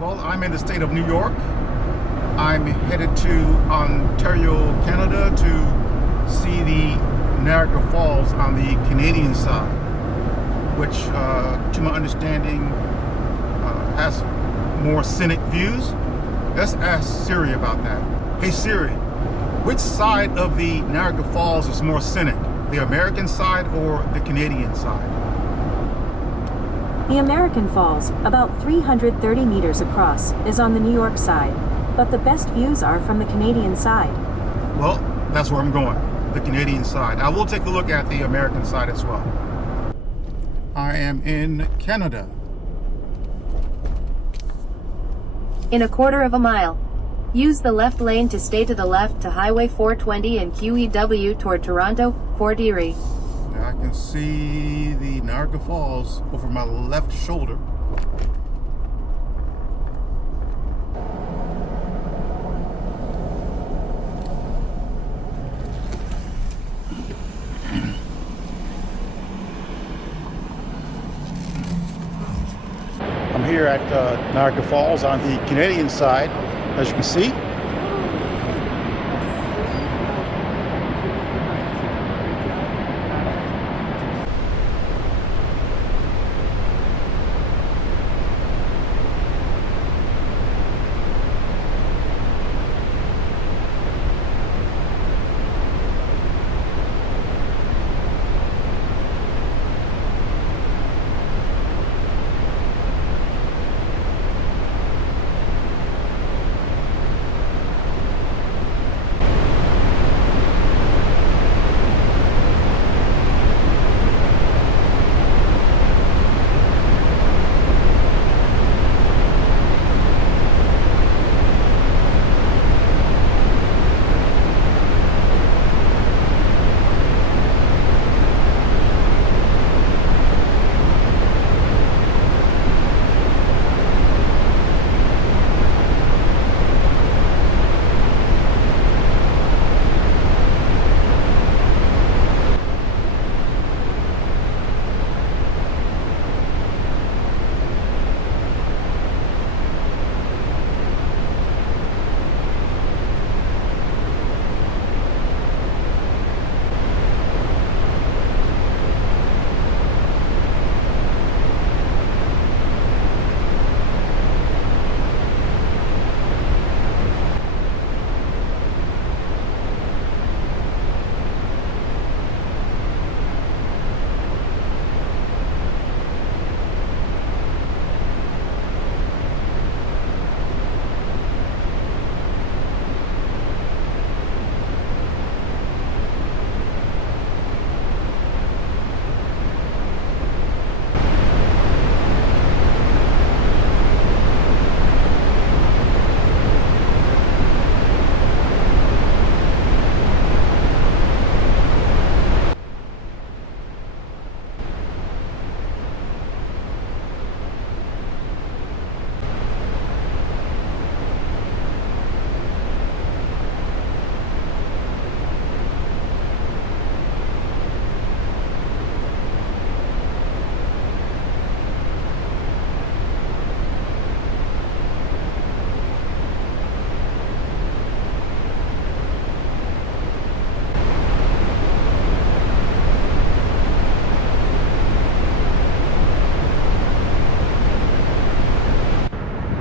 Well, I'm in the state of New York. I'm headed to Ontario, Canada to see the Niagara Falls on the Canadian side, which, to my understanding, has more scenic views. Let's ask Siri about that. Hey Siri, which side of the Niagara Falls is more scenic? The American side or the Canadian side? The American Falls, about 330 meters across, is on the New York side, but the best views are from the Canadian side. Well, that's where I'm going, the Canadian side. I will take a look at the American side as well. I am in Canada. In a quarter of a mile, use the left lane to stay to the left to Highway 420 and QEW toward Toronto, Fort Erie. I can see the Niagara Falls over my left shoulder. I'm here at Niagara Falls on the Canadian side, as you can see.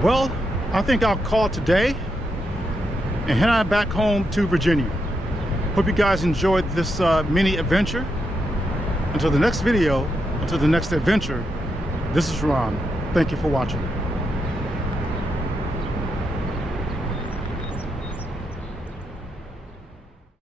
Well, I think I'll call it today and head on back home to Virginia. Hope you guys enjoyed this mini adventure. Until the next video, until the next adventure, this is Ron. Thank you for watching.